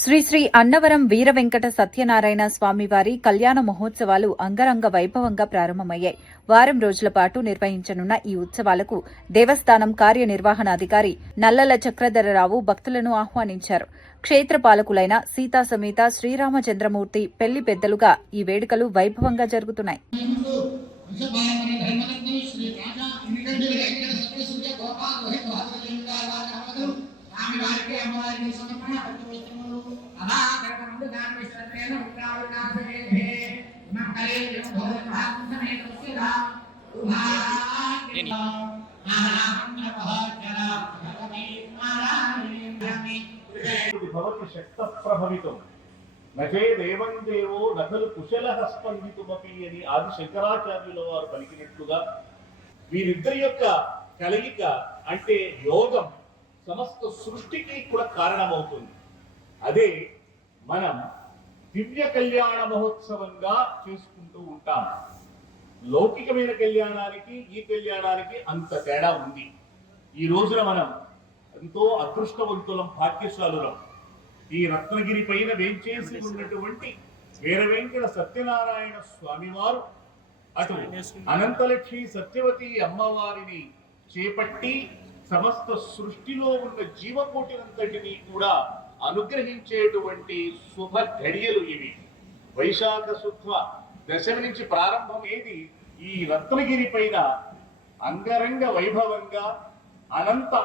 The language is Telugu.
శ్రీ శ్రీ అన్నవరం వీర వెంకట సత్యనారాయణ స్వామివారి కళ్యాణ మహోత్సవాలు అంగరంగ వైభవంగా ప్రారంభమయ్యాయి. వారం రోజుల పాటు నిర్వహించనున్న ఈ ఉత్సవాలకు దేవస్థానం కార్యనిర్వహణాధికారి నల్లల చక్రధరరావు భక్తులను ఆహ్వానించారు. క్షేత్ర పాలకులైన సీతా సమేత శ్రీరామచంద్రమూర్తి పెళ్లి పెద్దలుగా ఈ వేడుకలు వైభవంగా జరుగుతున్నాయి. శక్త ప్రభవితం నచే దేవం దేవో నకలు కుశల స్పందితుమపి అని ఆది శంకరాచార్యుల వారు పలికినట్లుగా వీరిద్దరి యొక్క కలయిక అంటే యోగం సమస్త సృష్టికి కూడా కారణమవుతుంది. అదే మనం దివ్య కళ్యాణ మహోత్సవంగా చేసుకుంటూ ఉంటాం. లౌకికమైన కళ్యాణానికి ఈ కళ్యాణానికి అంత తేడా ఉంది. ఈ రోజున మనం ఎంతో అదృష్టవంతులం, భాగ్యశాలులం. ఈ రత్నగిరి పైన వేంచేసి ఉన్నటువంటి వీర వెంకట సత్యనారాయణ స్వామి వారు అటు అనంతలక్ష్మి సత్యవతి అమ్మవారిని చేపట్టి సమస్త సృష్టిలో ఉన్న జీవకోటినంతటినీ కూడా అనుగ్రహించేటువంటి శుభ ఘడియలు ఇవి. వైశాఖ శుద్ధ దశమి నుంచి ప్రారంభమేది ఈ రత్నగిరి పైన అంగరంగ వైభవంగా అనంత